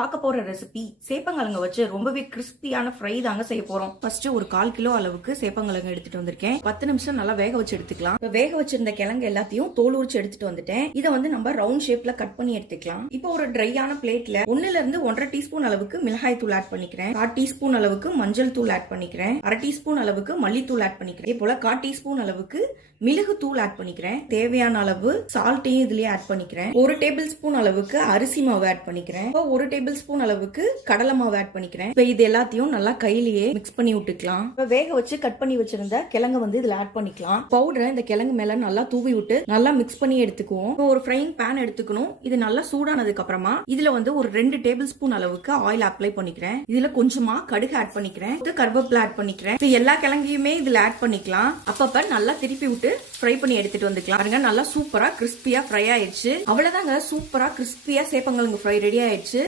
பார்க்க போற ரெசிபி சேப்பங்கிழங்கு வச்சு ரொம்பவே கிறிஸ்பியான ஃப்ரை தாங்க செய்ய போறோம். ஃபர்ஸ்ட் ஒரு 1/4 கிலோ அளவுக்கு சேப்பங்கிழங்கு எடுத்துட்டு வந்திருக்கேன். 10 நிமிஷம் நல்லா வேக வச்சு எடுத்துக்கலாம். இப்போ வேக வச்சிருந்த கிழங்கு எல்லாத்தையும் தோல் உரிச்சு எடுத்துட்டு வந்துட்டேன். இதை வந்து நம்ம ரவுண்ட் ஷேப்ல கட் பண்ணி எடுத்துக்கலாம். இப்போ ஒரு ட்ரையான பிளேட்ல 1ல இருந்து 1.5 டீஸ்பூன் அளவுக்கு மிளகாய் தூள் ஆட் பண்ணிக்கிறேன். 1/4 டீஸ்பூன் அளவுக்கு மஞ்சள் தூள் ஆட் பண்ணிக்கிறேன். 1/2 டீஸ்பூன் அளவுக்கு மல்லித்தூள் ஆட் பண்ணிக்கிறேன். இதே போல 1/4 டீஸ்பூன் அளவுக்கு மிளகு தூள் ஆட் பண்ணிக்கிறேன். தேவையான அளவு சால்ட்டையும் இதுலயே ஆட் பண்ணிக்கிறேன். 1 டேபிள் ஸ்பூன் அளவுக்கு அரிசி மாவு ஆட் பண்ணிக்கிறேன். 1 டேபிள் ஸ்பூன் அளவுக்கு கடலை மாவு ஆட் பண்ணிக்கிறேன். இப்போ இது எல்லாத்தையும் நல்லா கையிலேயே மிக்ஸ் பண்ணி விட்டுக்கலாம். இப்போ வேக வச்சு கட் பண்ணி வச்சிருந்த கிழங்கு வந்து இதுல ஆட் பண்ணிக்கலாம். பவுடரை இந்த கிழங்கு மேல நல்லா தூவி விட்டு நல்லா மிக்ஸ் பண்ணி எடுத்துக்குவோம். ஒரு ஃப்ரைங் பேன் எடுத்துக்கணும். இது நல்லா சூடானதுக்கு அப்புறமா இதுல வந்து ஒரு 2 டேபிள் ஸ்பூன் அளவுக்கு ஆயில் அப்ளை பண்ணிக்கிறேன். இதுல கொஞ்சமா கடுகு ஆட் பண்ணிக்கிறேன். கருவேப்பிலை ஆட் பண்ணிக்கிறேன். எல்லா கிழங்கையுமே இதுல ஆட் பண்ணிக்கலாம். அப்பப்ப நல்லா திருப்பி விட்டு ஃப்ரை பண்ணி எடுத்துட்டு வந்துக்கலாம். பாருங்க நல்லா சூப்பரா கிறிஸ்பியா ஃப்ரை ஆயிடுச்சு. அவ்வளவுதாங்க, சூப்பரா கிறிஸ்பியா சேப்பங்கிழங்கு ஃப்ரை ரெடி ஆயிடுச்சு.